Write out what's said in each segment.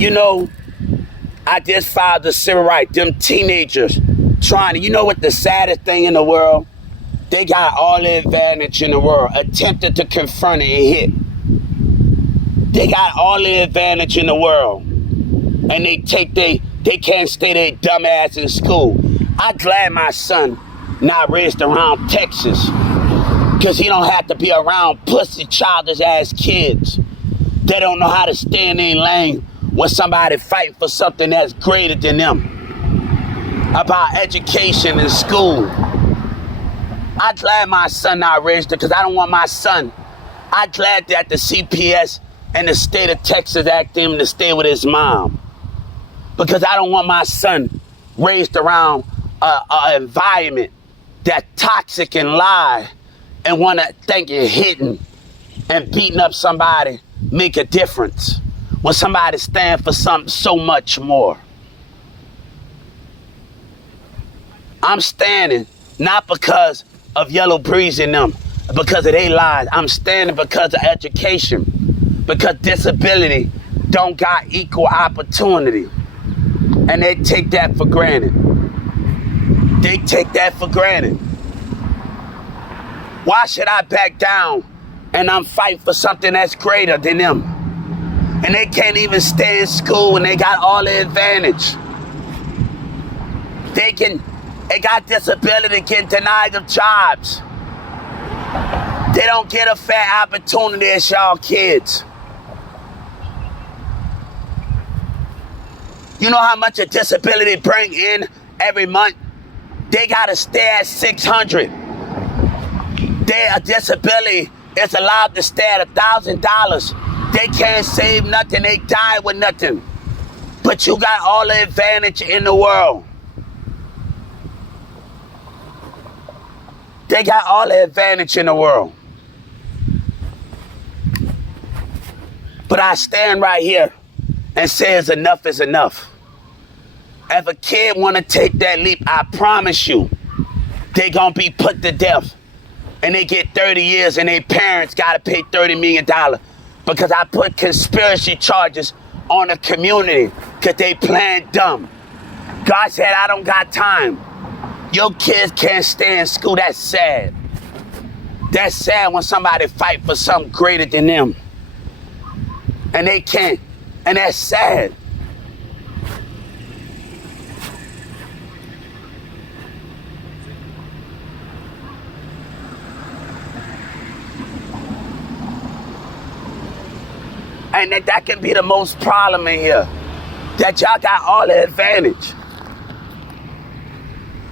You know, I just filed the civil rights. Them teenagers trying to, you know what the saddest thing in the world? They got all the advantage in the world, attempted to confront it and hit. They got all the advantage in the world. And they can't stay their dumb ass in school. I'm glad my son not raised around Texas. Because he don't have to be around pussy childish ass kids. They don't know how to stay in their lane when somebody fighting for something that's greater than them. About education and school. I'm glad my son not raised it because I don't want my son. I'm glad that the CPS and the state of Texas asked him to stay with his mom. Because I don't want my son raised around an environment that's toxic and lie and want to think you're hitting and beating up somebody make a difference when somebody stand for something so much more. I'm standing not because of Yellow Breeze in them, because of their lives. I'm standing because of education, because disability don't got equal opportunity. And they take that for granted. They take that for granted. Why should I back down and I'm fighting for something that's greater than them? And they can't even stay in school and they got all the advantage. They got disability, getting denied of jobs. They don't get a fair opportunity as y'all kids. You know how much a disability bring in every month? They gotta stay at $600. Their disability is allowed to stay at $1,000. They can't save nothing, they die with nothing. But you got all the advantage in the world. They got all the advantage in the world. But I stand right here and say enough is enough. If a kid want to take that leap, I promise you, they gonna be put to death. And they get 30 years and their parents gotta pay $30 million because I put conspiracy charges on the community because they playing dumb. God said, I don't got time. Your kids can't stay in school. That's sad. That's sad when somebody fight for something greater than them. And they can't. And that's sad. And that can be the most problem in here. That y'all got all the advantage.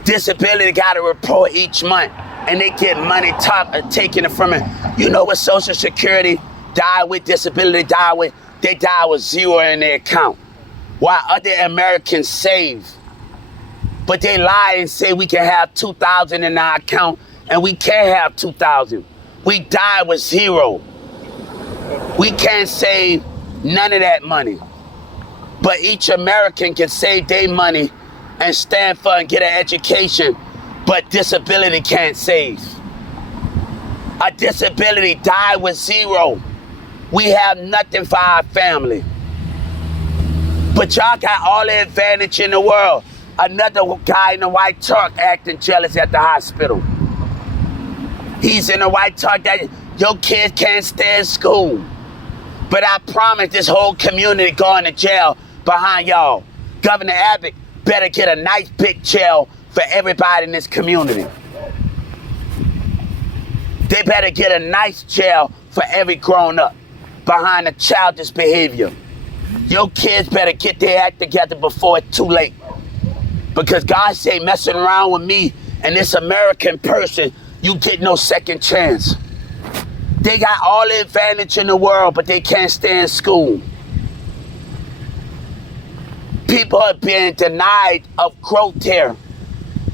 Disability got to report each month. And they get money taken it from it. You know what Social Security die with, disability die with? They die with zero in their account. While other Americans save. But they lie and say we can have $2,000 in our account. And we can't have $2,000. We die with zero. We can't save none of that money. But each American can save their money and stand for and get an education, but disability can't save. A disability die with zero. We have nothing for our family. But y'all got all the advantage in the world. Another guy in the white truck acting jealous at the hospital. He's in the white truck that your kids can't stay in school. But I promise this whole community going to jail behind y'all. Governor Abbott better get a nice big jail for everybody in this community. They better get a nice jail for every grown-up behind the childish behavior. Your kids better get their act together before it's too late. Because God say messing around with me and this American person, you get no second chance. They got all the advantage in the world, but they can't stay in school. People are being denied of growth here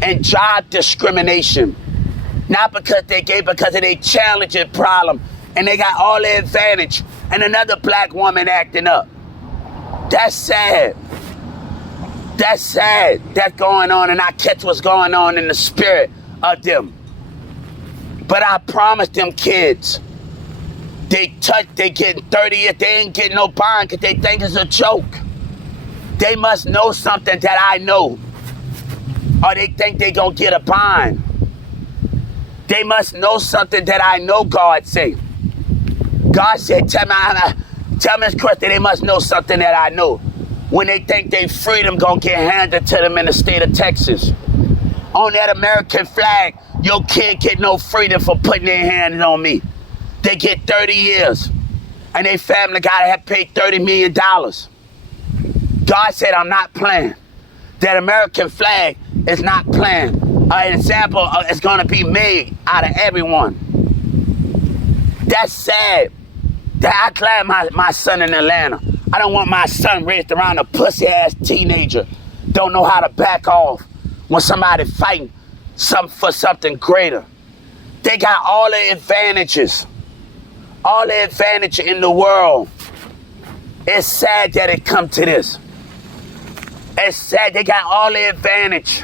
and job discrimination. Not because they gay, because of their challenging problem. And they got all the advantage. And another black woman acting up. That's sad. That's sad. That's going on, and I catch what's going on in the spirit of them. But I promise them kids, they getting 30 years, they ain't getting no bond because they think it's a joke. They must know something that I know, or they think they gonna get a bond. They must know something that I know, God say. God said, tell Miss Christie they must know something that I know. When they think they freedom gonna get handed to them in the state of Texas. On that American flag, your kid get no freedom for putting their hands on me. They get 30 years. And their family gotta have paid $30 million. God said, I'm not playing. That American flag is not playing. An example is gonna be made out of everyone. That's sad. That I glad my son in Atlanta. I don't want my son raised around a pussy-ass teenager. Don't know how to back off when somebody fighting for something greater. They got all the advantages. All the advantage in the world. It's sad that it come to this. It's sad they got all the advantage.